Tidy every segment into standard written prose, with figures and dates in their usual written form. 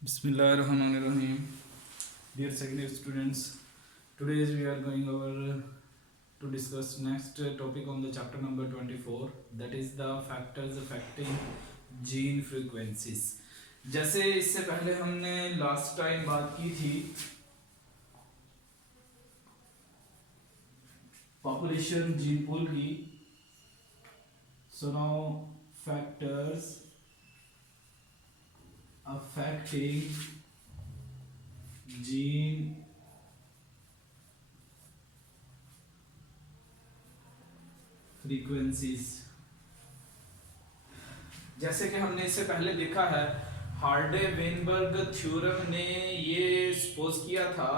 Bismillahirrahmanirrahim. Dear second year students, today we are going over to discuss next topic on the chapter number 24, that is the factors affecting gene frequencies. जैसे इससे पहले हमने last time बात की थी population gene pool की. So now factors affecting gene frequencies. जैसे कि हमने इससे पहले देखा है, हार्डे वेनबर्ग थ्योरम ने ये सपोज किया था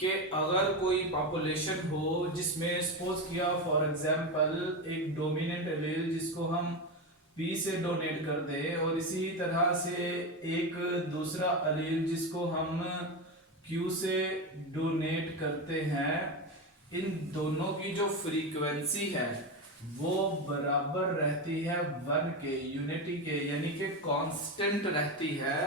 कि अगर कोई पॉपुलेशन हो जिसमें सपोज किया फॉर एग्जांपल एक डोमिनेंट एलील जिसको हम P से डोनेट कर दे और इसी तरह से एक दूसरा एलील जिसको हम Q से डोनेट करते हैं, इन दोनों की जो फ्रीक्वेंसी है वो बराबर रहती है 1 के यूनिटी के, यानी कि कांस्टेंट रहती है.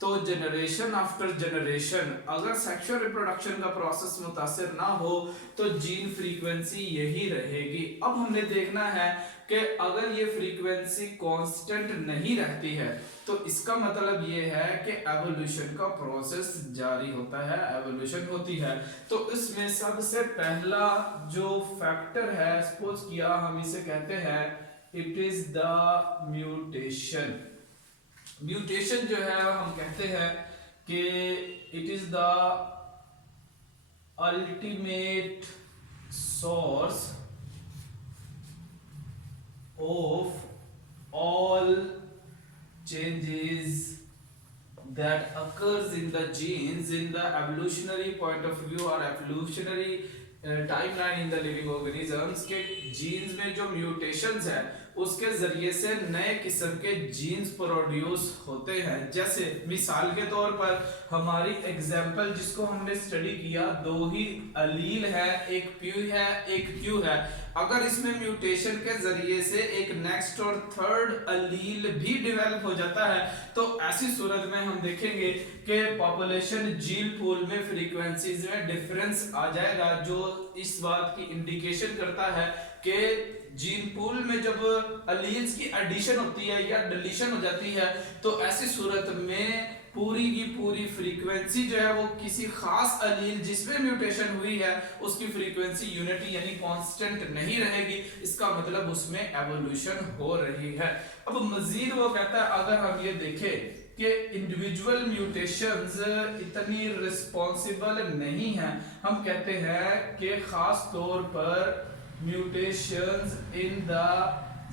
तो जनरेशन आफ्टर जनरेशन अगर सेक्सुअल रिप्रोडक्शन का प्रोसेस मुतासिर ना हो तो जीन फ्रीक्वेंसी यही रहेगी. अब हमने देखना है कि अगर ये फ्रीक्वेंसी कांस्टेंट नहीं रहती है तो इसका मतलब ये है कि एवोल्यूशन का प्रोसेस जारी होता है, एवोल्यूशन होती है. तो इसमें सबसे पहला जो फैक्टर है, सपोज किया हम इसे कहते हैं it is the mutation. Mutation जो है हम कहते हैं कि it is the ultimate source of all changes that occurs in the genes in the evolutionary point of view or evolutionary timeline in the living organisms के jeans में जो mutations है उसके जरिए से नए किस्म के जीन्स प्रोड्यूस होते हैं. जैसे मिसाल के तौर पर हमारी एग्जाम्पल जिसको हमने स्टडी किया, दो ही अलील है, एक P है एक Q है. अगर इसमें म्यूटेशन के जरिए से एक नेक्स्ट और थर्ड अलील भी डेवलप हो जाता है तो ऐसी सूरत में हम देखेंगे कि पॉपुलेशन जीन पूल में फ्रीक्वेंसीज में डिफरेंस आ जाएगा, जो इस बात की इंडिकेशन करता है कि जीन पूल में जब अलील्स की एडिशन होती है या डिलीशन हो जाती है तो ऐसी सूरत में पूरी की पूरी फ्रीक्वेंसी जो है वो किसी खास अलील जिसमें म्यूटेशन हुई है उसकी फ्रीक्वेंसी यूनिटी यानी कांस्टेंट नहीं रहेगी. इसका मतलब उसमें एवोल्यूशन हो रही है. अब मजीद वो कहता है अगर हम ये देखें कि इंडिविजुअल म्यूटेशंस इतनी रिस्पॉन्सिबल नहीं है, हम कहते हैं कि खास तौर पर mutations in the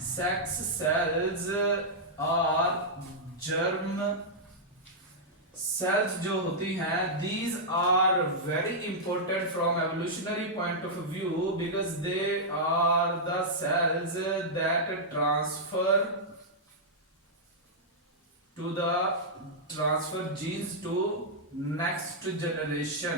sex cells और जर्म सेल्स जो होती हैं, these are very important from evolutionary point of view because they are the cells that transfer genes to next generation.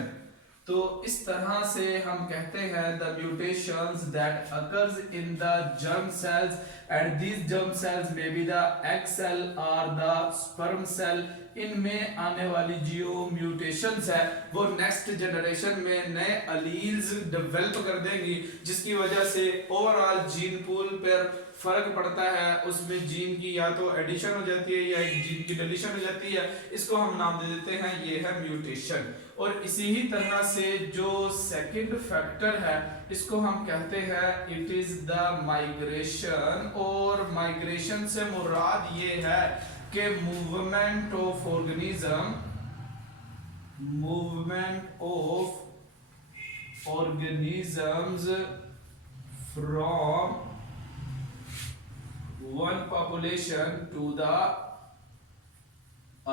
तो इस तरह से हम कहते हैं the mutations that occurs in the germ cells and these germ cells may be the egg cell or the sperm cell. इनमें आने वाली जो म्यूटेशंस है वो नेक्स्ट जनरेशन में नए अलील्स डेवलप कर देंगी जिसकी वजह से ओवरऑल जीन पूल पर फर्क पड़ता है. उसमें जीन की या तो एडिशन हो जाती है या एक जीन की डिलीशन हो जाती है. इसको हम नाम दे देते हैं ये है म्यूटेशन. और इसी ही तरह से जो सेकंड फैक्टर है इसको हम कहते हैं इट इज द माइग्रेशन. और माइग्रेशन से मुराद ये है कि movement of organisms from one population to the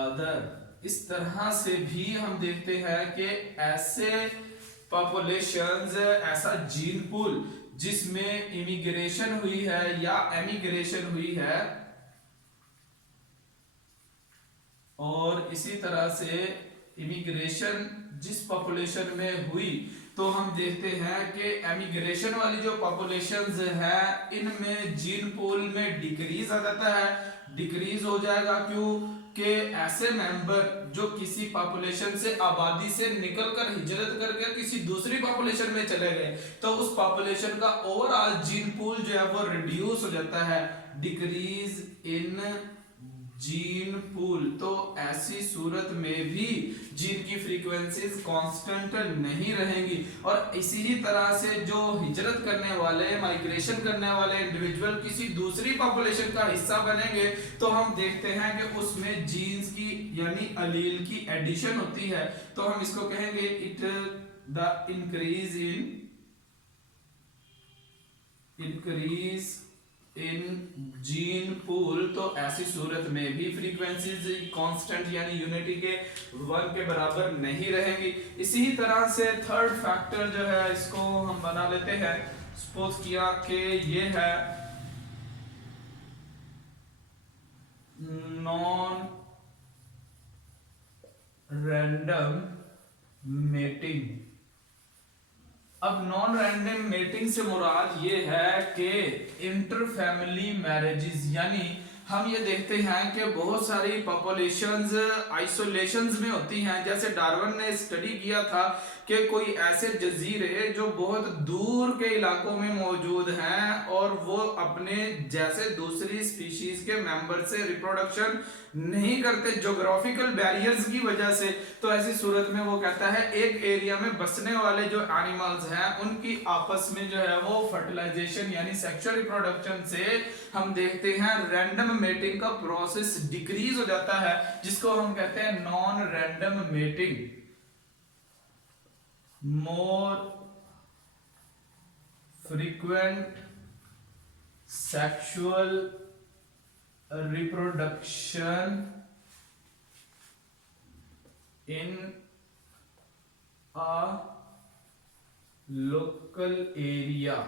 other. इस तरह से भी हम देखते हैं कि ऐसे पॉपुलेशंस, ऐसा जीन पूल जिसमें इमिग्रेशन हुई है या एमिग्रेशन हुई है और इसी तरह से इमिग्रेशन जिस पॉपुलेशन में हुई तो हम देखते हैं कि एमिग्रेशन वाली जो पॉपुलेशंस है इनमें जीन पूल में डिक्रीज आ जाता है. डिक्रीज हो जाएगा क्यों कि ऐसे मेंबर जो किसी पॉपुलेशन से, आबादी से निकलकर हिजरत करके किसी दूसरी पॉपुलेशन में चले गए, तो उस पॉपुलेशन का ओवरऑल जीन पूल जो है वो रिड्यूस हो जाता है, डिक्रीज इन जीन पूल। तो ऐसी सूरत में भी जीन की फ्रीक्वेंसीज कांस्टेंट नहीं रहेंगी। और इसी ही तरह से जो हिजरत करने वाले, माइग्रेशन करने वाले इंडिविजुअल किसी दूसरी पॉपुलेशन का हिस्सा बनेंगे, तो हम देखते हैं कि उसमें जीन्स की यानी अलील की एडिशन होती है। तो हम इसको कहेंगे it the increase in gene pool. तो ऐसी सूरत में भी फ्रीक्वेंसीज कांस्टेंट यानी यूनिटी के 1 के बराबर नहीं रहेंगी। इसी तरह से थर्ड फैक्टर जो है इसको हम बना लेते हैं, सपोज किया कि ये है नॉन रैंडम मेटिंग। अब नॉन रैंडम मेटिंग से मुराद ये है कि इंटर फैमिली मैरिजेस, यानी हम ये देखते हैं कि बहुत सारी पॉपुलेशंस आइसोलेशंस में होती हैं। जैसे डार्विन ने स्टडी किया था कि कोई ऐसे जजीरे जो बहुत दूर के इलाकों में मौजूद हैं और वो अपने जैसे दूसरी स्पीशीज के मेंबर से रिप्रोडक्शन नहीं करते ज्योग्राफिकल बैरियर्स की वजह से। तो ऐसी सूरत में वो कहता है एक एरिया में बसने वाले जो एनिमल्स हैं उनकी आपस में जो है वो फर्टिलाइजेशन यानी सेक्सुअल रिप्रोडक्शन से हम देखते हैं रैंडम मेटिंग का प्रोसेस डिक्रीज हो जाता है, जिसको हम कहते हैं non random mating. More frequent sexual reproduction in a local area,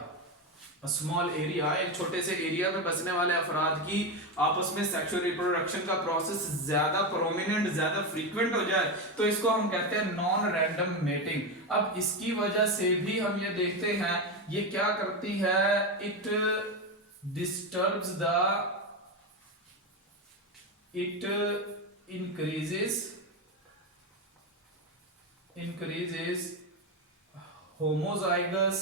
a small area, एक छोटे से एरिया में बसने वाले अफराद की आपस में सेक्सुअल रिप्रोडक्शन का प्रोसेस ज्यादा प्रोमिनेंट, ज्यादा फ्रीक्वेंट हो जाए, तो इसको हम कहते हैं नॉन रैंडम मेटिंग। अब इसकी वजह से भी हम ये देखते हैं ये क्या करती है, it disturbs the it increases homozygous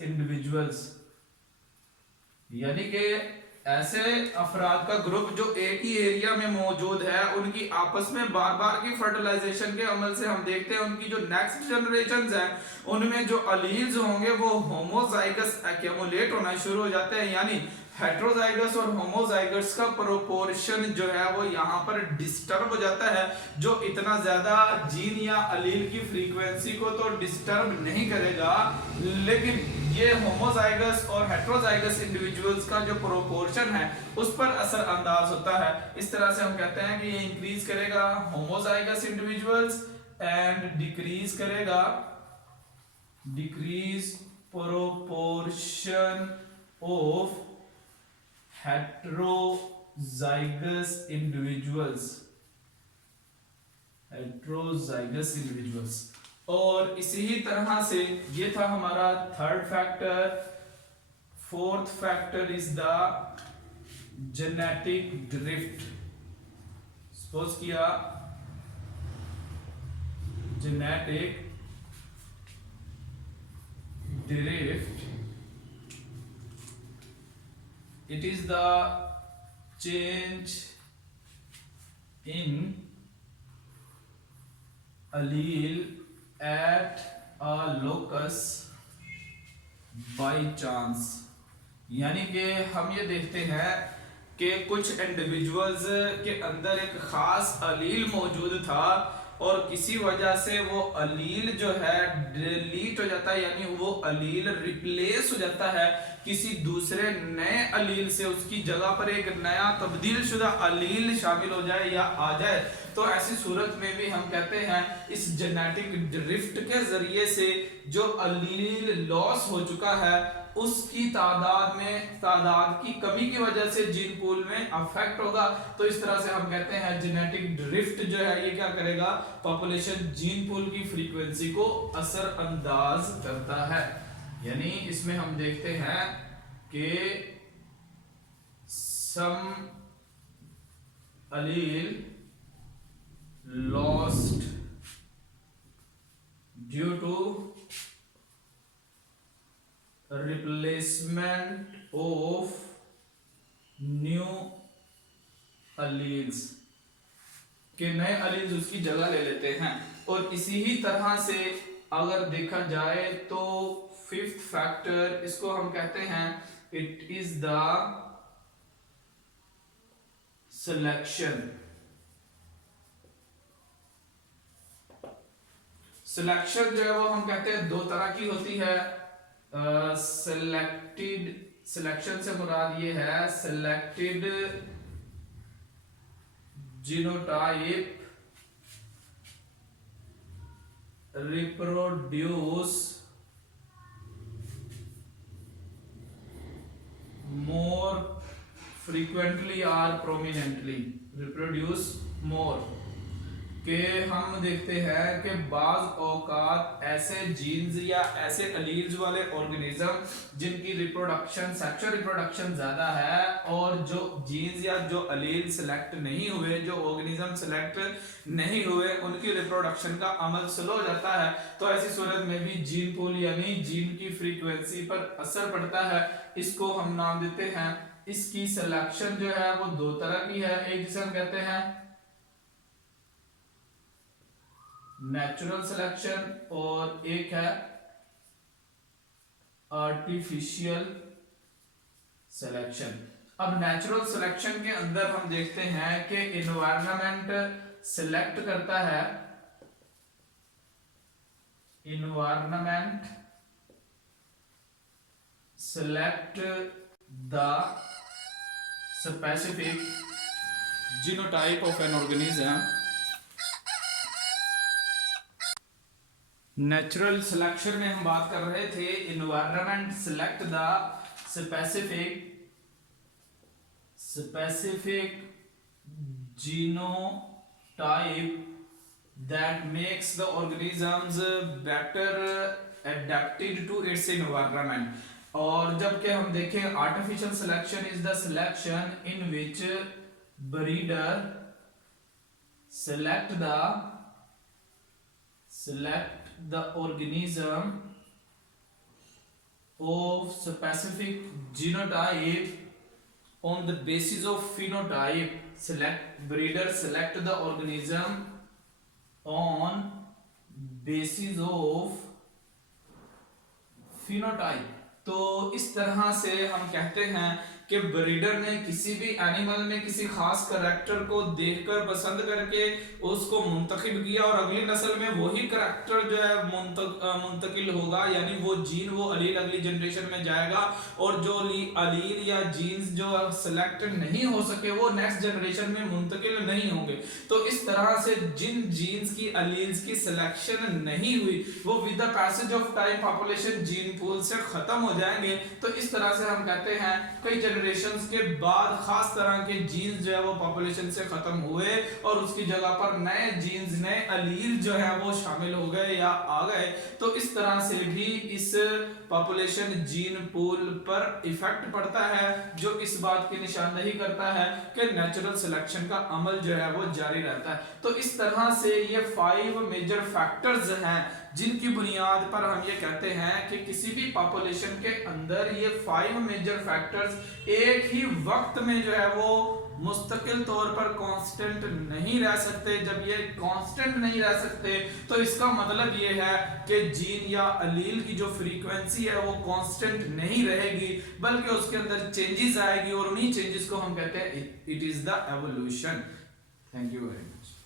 individuals, यानी कि ऐसे अफराद का ग्रुप जो एक ही एरिया में मौजूद है उनकी आपस में बार बार की फर्टिलाइजेशन के अमल से हम देखते हैं उनकी जो नेक्स्ट जनरेशंस हैं उनमें जो अलील्स होंगे वो होमोजाइगस एक्यूमुलेट होना शुरू हो जाते हैं, यानी हेट्रोजाइगस और होमोजाइगस का प्रोपोर्शन जो है वो यहाँ पर डिस्टर्ब हो जाता है, जो इतना ज्यादा जीन या अलील की फ्रीक्वेंसी को तो डिस्टर्ब नहीं करेगा, लेकिन ये होमोजाइगस और हेट्रोजाइगस इंडिविजुअल्स का जो प्रोपोर्शन है उस पर असर अंदाज होता है। इस तरह से हम कहते हैं कि ये इंक्रीज करेगा होमोजाइगस इंडिविजुअल्स एंड डिक्रीज करेगा decrease proportion of heterozygous individuals और इसी ही तरह से ये था हमारा third factor. Fourth factor is the genetic drift. Suppose किया genetic drift, it is the change in allele at a locus by chance, यानी कि हम ये देखते हैं कि कुछ इंडिविजुअल्स के अंदर एक खास अलील मौजूद था और किसी वजह से वो अलील जो है डिलीट हो जाता है, यानी वो अलील रिप्लेस हो जाता है किसी दूसरे नए अलील से, उसकी जगह पर एक नया तब्दील शुदा अलील शामिल हो जाए या आ जाए। तो ऐसी सूरत में भी हम कहते हैं इस जेनेटिक ड्रिफ्ट के जरिए से जो अलील लॉस हो चुका है उसकी तादाद की कमी की वजह से जीन पूल में अफेक्ट होगा। तो इस तरह से हम कहते हैं जेनेटिक ड्रिफ्ट जो है ये क्या करेगा, पॉपुलेशन जीन पूल की फ्रीक्वेंसी को असरअंदाज करता है। यानी इसमें हम देखते हैं कि some allele lost due to replacement of new alleles, के नए alleles उसकी जगह ले लेते हैं। और इसी ही तरह से अगर देखा जाए तो फिफ्थ फैक्टर, इसको हम कहते हैं it is the selection. Selection जो है वो हम कहते हैं दो तरह की होती है। सिलेक्शन से मुराद ये है selected genotype reproduce more frequently or prominently, reproduce more, के हम देखते हैं कि बाज औकात ऐसे जीन्स या ऐसे अलील्स वाले ऑर्गेनिज्म जिनकी रिप्रोडक्शन, सेक्सुअल रिप्रोडक्शन ज्यादा है, और जो जीन्स या जो अलील सिलेक्ट नहीं हुए, जो ऑर्गेनिज्म सिलेक्ट नहीं हुए, उनकी रिप्रोडक्शन का अमल स्लो हो जाता है। तो ऐसी सूरत में भी जीन पूल यानी जीन की फ्रीक्वेंसी पर असर पड़ता है। इसको हम नाम देते हैं, इसकी सिलेक्शन जो है वो दो तरह की है। एक जिसे हम कहते हैं नेचुरल सिलेक्शन और एक है आर्टिफिशियल सिलेक्शन। अब नेचुरल सिलेक्शन के अंदर हम देखते हैं कि इन्वायरमेंट सिलेक्ट करता है, environment select the specific genotype of an organism। Natural selection में हम बात कर रहे थे environment select the specific genotype that makes the organisms better adapted to its environment। और जबकि हम देखें artificial selection is the selection in which breeder select the organism of specific genotype on the basis of phenotype। breeder select the organism on basis of phenotype। तो इस तरह से हम कहते हैं कि ब्रीडर ने किसी भी एनिमल में किसी खास करैक्टर को देखकर पसंद करके उसको मुंतखब किया और अगली नस्ल में वही करैक्टर जो है मुंतकिल होगा, यानी वो जीन वो अलील अगली जनरेशन में जाएगा, और जो अलील या जीन्स जो सिलेक्ट नहीं हो सके वो नेक्स्ट जनरेशन में मुंतकिल नहीं होंगे। तो इस तरह से जिन जीन्स की अलील्स की सिलेक्शन नहीं हुई वो with the passage of time population gene pool से खत्म हो जाएंगे। तो इस तरह से हम कहते हैं कई जनरेशंस के बाद खास तरह के जीन्स जो है वो पॉपुलेशन से खत्म हुए और उसकी जगह पर नए जीन्स नए अलील जो है वो शामिल हो गए या आ गए। तो इस तरह से भी इस पॉपुलेशन जीन पूल पर इफेक्ट पड़ता है, जो इस बात की निशानदही करता है कि नेचुरल सिलेक्शन का अमल जो है वो जारी रहता है। तो इस तरह से ये 5 मेजर फैक्टर्स हैं जिनकी बुनियाद पर हम ये कहते हैं कि किसी भी पॉपुलेशन के अंदर ये 5 मेजर फैक्टर्स एक ही वक्त में जो है वो मुस्तकिल तौर पर कांस्टेंट नहीं रह सकते। जब ये कांस्टेंट नहीं रह सकते तो इसका मतलब ये है कि जीन या अलील की जो फ्रीक्वेंसी है वो कांस्टेंट नहीं रहेगी, बल्कि उसके अंदर चेंजेस आएगी और उन्हीं चेंजेस को हम कहते हैं it is the evolution. Thank you very much.